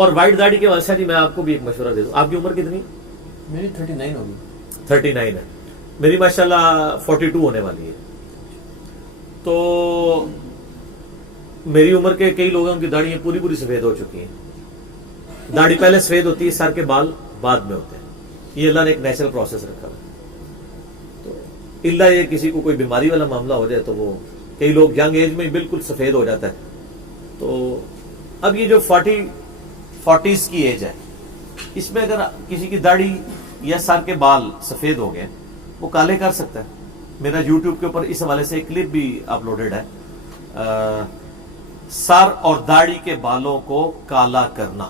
اور وائٹ داڑھی کے واسطے جی میں آپ کو بھی ایک مشورہ دے دوں. آپ کی عمر کتنی؟ میری 39 ہوگی. 39 ہے. میری ماشاءاللہ 42 ہونے والی ہے. تو میری عمر کے کئی لوگوں کی داڑھی پوری پوری سفید ہو چکی ہیں. داڑھی پہلے سفید ہوتی ہے, سر کے بال بعد میں ہوتے ہیں. یہ اللہ نے ایک نیچرل پروسیس رکھا ہے. تو اللہ یہ کسی کو کوئی بیماری والا معاملہ ہو جائے تو وہ کئی لوگ ینگ ایج میں بالکل سفید ہو جاتا ہے. تو اب یہ جو 40s کی ایج ہے, اس میں اگر کسی کی داڑھی یا سر کے بال سفید ہو گئے وہ کالے کر سکتا ہے. میرا یوٹیوب کے اوپر اس حوالے سے ایک کلپ بھی اپلوڈڈ ہے, سر اور داڑھی کے بالوں کو کالا کرنا.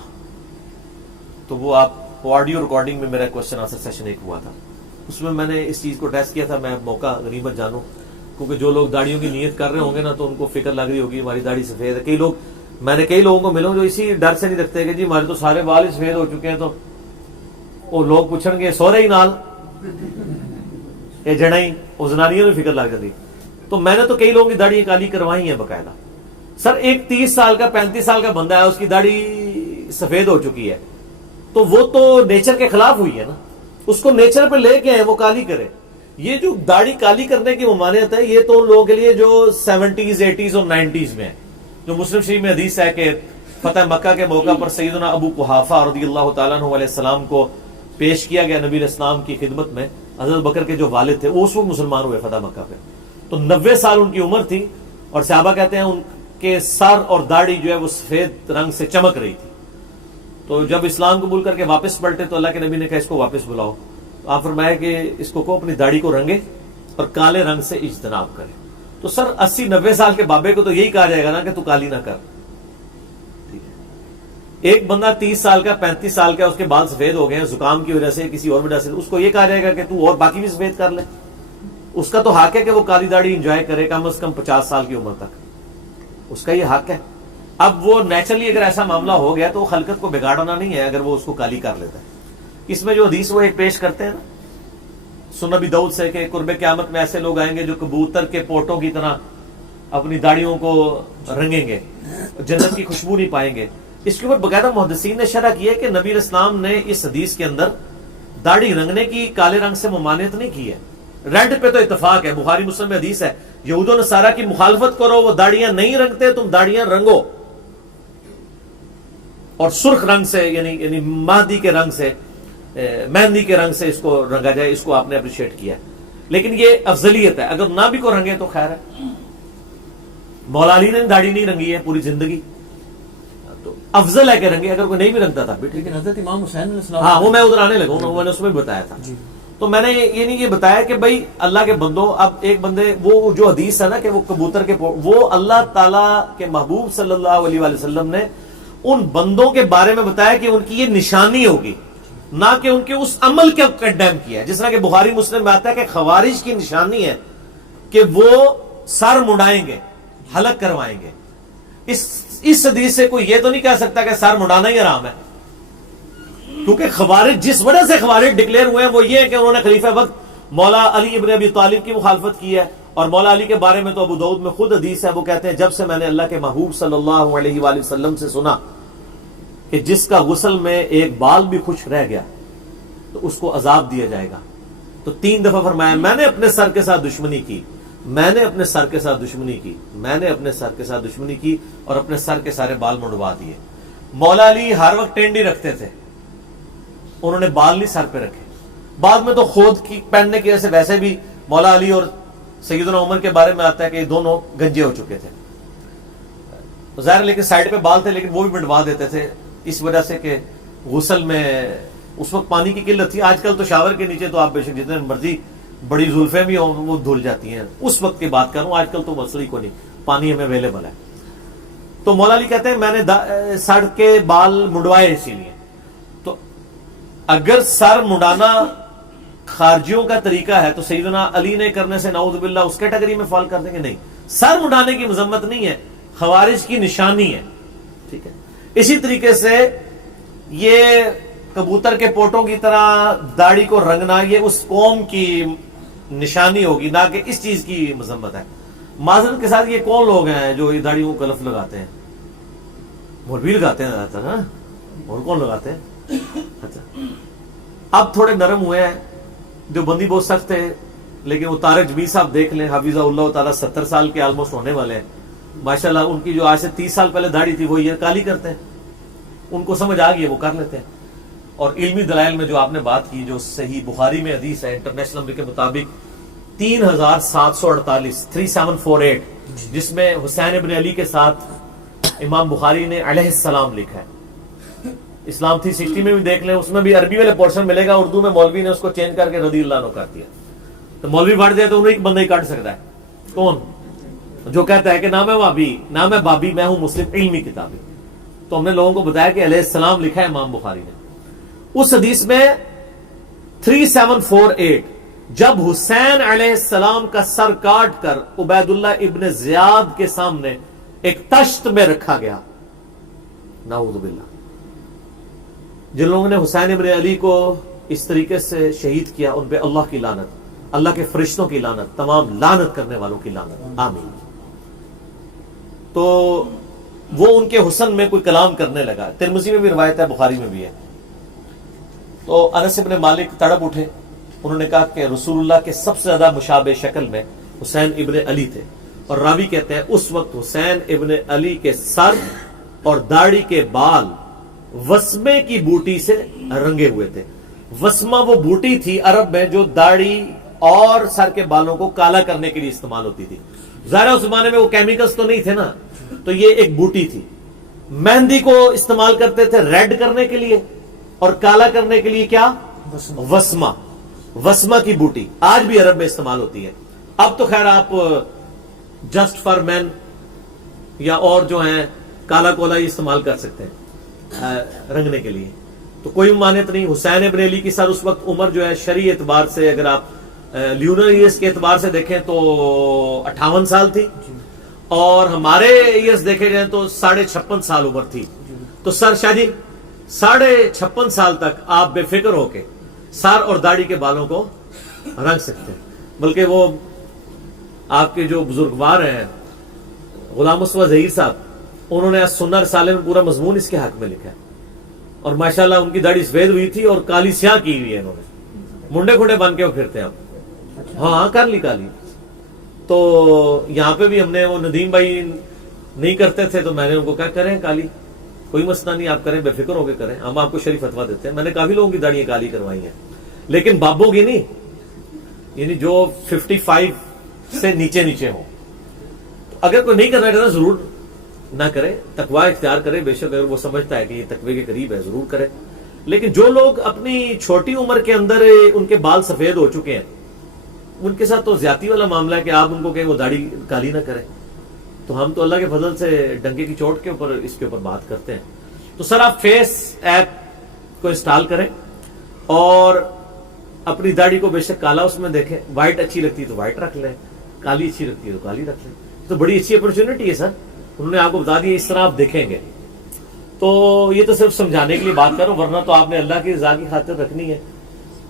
تو وہ آپ آڈیو ریکارڈنگ میں میرا کوشچن آنسر سیشن ایک ہوا تھا, اس میں نے اس چیز کو ٹیسٹ کیا تھا. میں موقع غنیمت جانوں, کیونکہ جو لوگ داڑھیوں کی نیت کر رہے ہوں گے نا تو ان کو فکر لگ رہی ہوگی ہماری داڑھی سفید ہے. میں نے کئی لوگوں کو ملا جو اسی ڈر سے نہیں رکھتے کہ جی ہمارے تو سارے بال ہی سفید ہو چکے ہیں, تو وہ لوگ پوچھیں گے سو رہی نال یہ جڑائی وہ زنانیوں میں فکر لگ جاتی. تو میں نے تو کئی لوگوں کی داڑھی کالی کروائی ہیں باقاعدہ. سر ایک 30 سال کا 35 سال کا بندہ ہے, اس کی داڑھی سفید ہو چکی ہے, تو وہ تو نیچر کے خلاف ہوئی ہے نا. اس کو نیچر پہ لے کے وہ کالی کرے. یہ جو داڑھی کالی کرنے کی ممانعت ہے یہ تو ان لوگوں کے لیے جو 70s 80s اور 90s میں ہے. جو مسلم شریف میں حدیث ہے کہ فتح مکہ کے موقع پر سیدنا ابو قحافہ رضی اللہ تعالیٰ عنہ علیہ السلام کو پیش کیا گیا نبی علیہ السلام کی خدمت میں. حضرت بکر کے جو والد تھے وہ اس وقت مسلمان ہوئے فتح مکہ پہ, تو 90 سال ان کی عمر تھی, اور صحابہ کہتے ہیں ان کے سر اور داڑھی جو ہے وہ سفید رنگ سے چمک رہی تھی. تو جب اسلام قبول کر کے واپس پلٹے تو اللہ کے نبی نے کہا اس کو واپس بلاؤ. تو آپ فرمایا کہ اس کو اپنی داڑھی کو رنگے اور کالے رنگ سے اجتناب کرے. تو سر 80-90 سال کے بابے کو تو یہی کہا جائے گا نا کہ تو کالی نہ کر. ایک بندہ 30 سال کا 35 سال کا اس کے بال سفید ہو گئے ہیں زکام کی وجہ سے کسی اور وجہ سے, اس کو یہ کہا جائے گا کہ تو اور باقی بھی سفید کر لے. اس کا تو حق ہے کہ وہ کالی داڑھی انجوائے کرے کم از کم 50 سال کی عمر تک, اس کا یہ حق ہے. اب وہ نیچرلی اگر ایسا معاملہ ہو گیا تو وہ خلقت کو بگاڑنا نہیں ہے اگر وہ اس کو کالی کر لیتا ہے. اس میں جو حدیث وہ ایک پیش کرتے ہیں نا سنن ابی داؤد سے کہ قرب قیامت میں ایسے لوگ آئیں گے جو کبوتر کے پوٹوں کی طرح اپنی داڑھیوں کو رنگیں گے, جنت کی خوشبو نہیں پائیں گے. اس کے اوپر باقاعدہ محدثین نے شرح کی ہے کہ نبی علیہ السلام نے اس حدیث کے اندر داڑھی رنگنے کی کالے رنگ سے ممانعت نہیں کی ہے. رینٹ پہ تو اتفاق ہے, بخاری مسلم میں حدیث ہے یہود و نصارہ کی مخالفت کرو, وہ داڑیاں نہیں رنگتے, تم داڑیاں رنگو. اور سرخ رنگ سے یعنی مہندی کے رنگ سے مہندی کے رنگ سے اس کو رنگا جائے, اس کو آپ نے اپریشیٹ کیا ہے. لیکن یہ افضلیت ہے, اگر نہ بھی کو رنگے تو خیر ہے. مولا علی نے داڑھی نہیں رنگی ہے پوری زندگی, تو افضل ہے کہ رنگے. اگر کوئی نہیں بھی رنگتا تھا لیکن حضرت امام حسین علیہ السلام, ہاں وہ میں ادھر آنے لگا ہوں, میں نے اس میں بتایا تھا. تو میں نے یہ نہیں یہ بتایا کہ بھائی اللہ کے بندو, اب ایک بندے وہ جو حدیث ہے نا کہ وہ کبوتر کے وہ اللہ تعالیٰ کے محبوب صلی اللہ علیہ وآلہ وسلم نے ان بندوں کے بارے میں بتایا کہ ان کی یہ نشانی ہوگی, نہ کہ ان کے اس عمل کو کنڈیم کیا ہے. جس طرح کہ بخاری مسلم میں آتا ہے کہ خوارج کی نشانی ہے کہ وہ سر مڑائیں گے, حلق کروائیں گے. اس حدیث سے کوئی یہ تو نہیں کہہ سکتا کہ سر مڑانا ہی حرام ہے, کیونکہ خوارج جس وجہ سے خوارج ڈکلیئر ہوئے ہیں وہ یہ ہے کہ انہوں نے خلیفہ وقت مولا علی ابن ابی طالب کی مخالفت کی ہے. اور مولا علی کے بارے میں تو ابو داؤد میں خود حدیث ہے, وہ کہتے ہیں جب سے میں نے اللہ کے محبوب صلی اللہ علیہ وآلہ وسلم سے سنا کہ جس کا غسل میں ایک بال بھی خشک رہ گیا تو اس کو عذاب دیا جائے گا, تو 3 دفعہ فرمایا میں نے اپنے سر کے ساتھ دشمنی کی, میں نے اپنے سر کے ساتھ دشمنی کی, میں نے اپنے سر کے ساتھ دشمنی کی, اور اپنے سر کے سارے بال منڈوا دیے. مولا علی ہر وقت ٹینڈی رکھتے تھے, انہوں نے بال نہیں سر پہ رکھے. بعد میں تو خود کی پہننے کی وجہ سے ویسے بھی مولا علی اور سیدنا عمر کے بارے میں آتا ہے کہ یہ دونوں گنجے ہو چکے تھے. ظاہر لیکن سائڈ پہ بال تھے لیکن وہ بھی منڈوا دیتے تھے, اس وجہ سے کہ غسل میں اس وقت پانی کی قلت تھی. آج کل تو شاور کے نیچے تو آپ بے شک جتنے مرضی بڑی زلفیں بھی ہوں وہ دھل جاتی ہیں. اس وقت کی بات کروں, آج کل تو مسئلہ ہی کو نہیں, پانی ہمیں اویلیبل ہے. تو مولا علی کہتے ہیں میں نے سر کے بال منڈوائے اسی لیے. تو اگر سر منڈانا خارجیوں کا طریقہ ہے تو سیدنا علی نے کرنے سے نعوذ باللہ اس کیٹیگری میں فال کر دیں گے؟ نہیں, سر منڈانے کی مذمت نہیں ہے, خوارج کی نشانی ہے. ٹھیک ہے, اسی طریقے سے یہ کبوتر کے پوٹوں کی طرح داڑھی کو رنگنا یہ اس قوم کی نشانی ہوگی, نہ کہ اس چیز کی مذمت ہے. معذرت کے ساتھ یہ کون لوگ ہیں جو یہ داڑھیوں کو کلف لگاتے ہیں؟ مولوی لگاتے ہیں زیادہ تر. اور کون لگاتے ہیں؟ اچھا اب تھوڑے نرم ہوئے ہیں، جو بندی بہت سخت تھے، لیکن وہ طارق جمیل صاحب دیکھ لیں، حافظہ اللہ تعالیٰ 70 سال کے آلموسٹ ہونے والے ہیں ماشاءاللہ، ان کی جو آج سے 30 سال پہلے داڑھی تھی وہ یہ کالی کرتے ہیں، ان کو سمجھ آ گئی ہے وہ کر لیتے ہیں۔ اور علمی دلائل میں جو آپ نے بات کی، جو صحیح بخاری میں حدیث ہے انٹرنیشنل نمبر کے مطابق 3748 3748، جس میں حسین ابن علی کے ساتھ امام بخاری نے علیہ السلام لکھا ہے۔ اسلام 360 میں بھی دیکھ لیں، اس میں بھی عربی والے پورشن ملے گا، اردو میں مولوی نے اس کو چینج کر کے رضی اللہ عنہ کر دیا۔ تو مولوی بڑھ جائے تو انہیں ایک بندہ ہی کاٹ سکتا ہے، کون؟ جو کہتا ہے کہ نہ میں وابی نہ میں بابی، میں ہوں مسلم علمی کتابی۔ تو ہم نے لوگوں کو بتایا کہ علیہ السلام لکھا ہے امام بخاری نے۔ اس حدیث میں 3748 جب حسین علیہ السلام کا سر کاٹ کر عبید اللہ ابن زیاد کے سامنے ایک تشت میں رکھا گیا، نعوذ باللہ، جن لوگوں نے حسین ابن علی کو اس طریقے سے شہید کیا ان پہ اللہ کی لعنت، اللہ کے فرشتوں کی لعنت، تمام لعنت کرنے والوں کی لعنت، آمین۔ تو وہ ان کے حسن میں کوئی کلام کرنے لگا، ترمذی میں بھی روایت ہے، بخاری میں بھی ہے۔ تو انس ابن مالک تڑپ اٹھے، انہوں نے کہا کہ رسول اللہ کے سب سے زیادہ مشابہ شکل میں حسین ابن علی تھے، اور راوی کہتے ہیں اس وقت حسین ابن علی کے سر اور داڑھی کے بال وسمے کی بوٹی سے رنگے ہوئے تھے۔ وسمہ وہ بوٹی تھی عرب میں جو داڑھی اور سر کے بالوں کو کالا کرنے کے لیے استعمال ہوتی تھی۔ ظاہر اس زمانے میں وہ کیمیکلز تو نہیں تھے نا، تو یہ ایک بوٹی تھی۔ مہندی کو استعمال کرتے تھے ریڈ کرنے کے لیے، اور کالا کرنے کے لیے کیا؟ وسمہ، وسمہ کی بوٹی آج بھی عرب میں استعمال ہوتی ہے۔ اب تو خیر آپ جسٹ فار مین یا اور جو ہیں کالا کولا یہ استعمال کر سکتے ہیں رنگنے کے لیے، تو کوئی ممانعت نہیں۔ حسین ابن علی کی سر اس وقت عمر جو ہے شرعی اعتبار سے اگر آپ لیونر ایئرز کے اعتبار سے دیکھیں تو 58 سال تھی، اور ہمارے ایئرز دیکھے جائیں تو 56.5 سال عمر تھی۔ تو سر شاہ جی 56.5 سال تک آپ بے فکر ہو کے سر اور داڑھی کے بالوں کو رنگ سکتے ہیں۔ بلکہ وہ آپ کے جو بزرگوار ہیں غلام مصطفیٰ ظہیر صاحب، انہوں نے سنہ رسالے میں پورا مضمون اس کے حق میں لکھا ہے، اور ماشاءاللہ ان کی داڑھی سفید ہوئی تھی اور کالی سیاہ کی ہوئی ہے، انہوں نے منڈے کھنڈے بن کے وہ پھرتے ہیں اب، ہاں کر لی کالی۔ تو یہاں پہ بھی ہم نے، وہ ندیم بھائی نہیں کرتے تھے تو میں نے ان کو کہا کریں کالی، کوئی مسئلہ نہیں، آپ کریں، بے فکر ہو کے کریں، ہم آپ کو شریف فتویٰ دیتے ہیں۔ میں نے کافی لوگوں کی داڑیاں کالی کروائی ہیں، لیکن بابوں کی نہیں، یعنی جو 55 سے نیچے نیچے ہوں۔ اگر کوئی نہیں کرنا چاہتا ضرور نہ کرے، تقوی اختیار کرے، بے شک اگر وہ سمجھتا ہے کہ یہ تقوی کے قریب ہے ضرور کرے۔ لیکن جو لوگ اپنی چھوٹی عمر کے اندر ان کے بال سفید ہو چکے ہیں، ان کے ساتھ تو زیادتی والا معاملہ ہے کہ آپ ان کو کہیں وہ داڑھی کالی نہ کریں۔ تو ہم تو اللہ کے فضل سے ڈنگے کی چوٹ کے اوپر اس کے اوپر بات کرتے ہیں۔ تو سر آپ فیس ایپ کو انسٹال کریں اور اپنی داڑھی کو بے شک کالا اس میں دیکھیں، وائٹ اچھی لگتی ہے تو وائٹ رکھ لیں، کالی اچھی لگتی ہے تو کالی رکھ لیں۔ تو بڑی اچھی اپرچونٹی ہے سر، انہوں نے آپ کو بتا دیا اس طرح آپ دیکھیں گے۔ تو یہ تو صرف سمجھانے کے لیے بات کروں، ورنہ تو آپ نے اللہ کی رضا کی خاطر رکھنی ہے،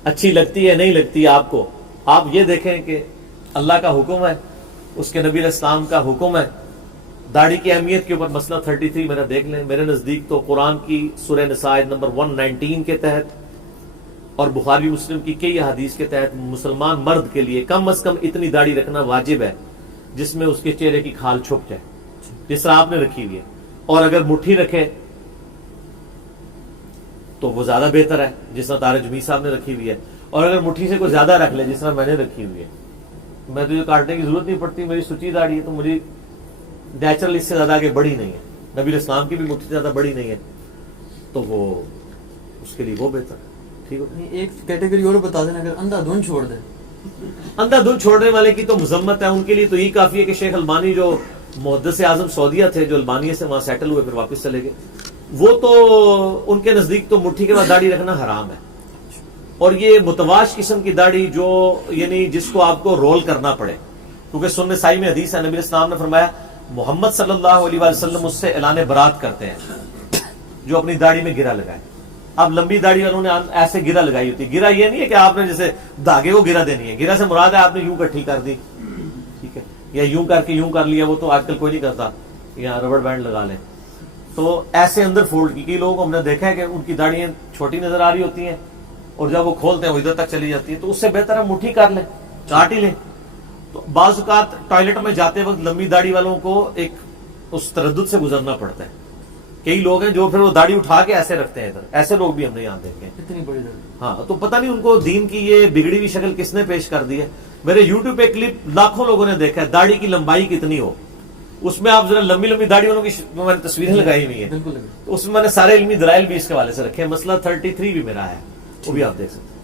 اچھی لگتی ہے نہیں لگتی آپ کو۔ آپ یہ دیکھیں کہ اللہ کا حکم ہے، اس کے نبی علیہ السلام کا حکم ہے۔ داڑھی کی اہمیت کے اوپر مسئلہ 33 میرا دیکھ لیں، میرے نزدیک تو قرآن کی سورہ نساء نمبر 119 کے تحت اور بخاری مسلم کی کئی حدیث کے تحت مسلمان مرد کے لیے کم از کم اتنی داڑھی رکھنا واجب ہے جس میں اس کے چہرے کی کھال چھپ جائے، جس طرح آپ نے رکھی ہوئی ہے۔ اور اگر مٹھی رکھے تو وہ زیادہ بہتر ہے، جس طرح طارق جمیل صاحب نے رکھی ہوئی ہے، اور اگر مٹھی سے کوئی زیادہ رکھ لے جس طرح میں نے رکھی ہوئی ہے، میں تو یہ کاٹنے کی ضرورت نہیں پڑتی، میری سچی داڑھی ہے تو مجھے نیچرل اس سے زیادہ آگے بڑی نہیں ہے، نبی علیہ السلام کی بھی مٹھی سے زیادہ بڑی نہیں ہے، تو وہ اس کے لیے وہ بہتر ہے۔ ٹھیک ہے، ایک کیٹیگری اور بتا دینا، اگر اندھا دھن چھوڑ دیں، اندھا دھن چھوڑنے والے کی تو مذمت ہے، ان کے لیے تو یہ کافی ہے کہ شیخ البانی جو محدث اعظم سعودیہ تھے، جو البانیہ سے وہاں سیٹل ہوئے پھر واپس چلے گئے، وہ تو ان کے نزدیک تو مٹھی کے بعد داڑھی رکھنا حرام ہے۔ اور یہ متواش قسم کی داڑھی جو یعنی جس کو آپ کو رول کرنا پڑے، کیونکہ سنن نسائی میں حدیث ہے، نبی علیہ السلام نے فرمایا محمد صلی اللہ علیہ وسلم اس سے اعلان برات کرتے ہیں جو اپنی داڑھی میں گرہ لگائے۔ اب لمبی داڑھی والوں نے ایسے گرہ لگائی ہوتی ہے، گرہ یہ نہیں ہے کہ آپ نے جیسے دھاگے کو گرہ دینی ہے، گرہ سے مراد ہے آپ نے یوں کٹھی کر دی، ٹھیک ہے، یا یوں کر کے یوں کر لیا، وہ تو آج کل کوئی نہیں کرتا، یا ربڑ بینڈ لگا لیں۔ تو تو ایسے اندر فولڈ کی. کئی لوگوں کو ہم نے دیکھا ہے کہ ان کی داڑیاں چھوٹی نظر آ رہی ہوتی ہیں اور جب وہ کھولتے ہیں وہ ادھر تک چلی جاتی ہے, تو اس سے بہتر ہے مٹھی کر لیں, چاٹ ہی لیں. تو بعض اوقات ٹوائلٹ میں جاتے وقت لمبی داڑھی والوں کو ایک اس تردد سے گزرنا پڑتا ہے. کئی لوگ ہیں جو پھر وہ داڑھی اٹھا کے ایسے رکھتے ہیں ادھر, ایسے لوگ بھی ہم نے یہاں دیکھے ہیں. اتنی بڑی داڑھی. ہاں, تو پتہ نہیں ان کو دین کی یہ بگڑی ہوئی شکل کس نے پیش کر دی ہے. میرے یوٹیوب پہ کلپ لاکھوں لوگوں نے دیکھا ہے, داڑھی کی لمبائی کتنی ہو, اس میں آپ ذرا لمبی لمبی داڑھی والوں کی میں نے تصویریں لگائی ہوئی ہیں, بالکل. تو اس میں نے سارے علمی دلائل بھی اس کے حوالے سے رکھے ہیں. مسئلہ 33 بھی میرا ہے, وہ بھی آپ دیکھ سکتے ہیں.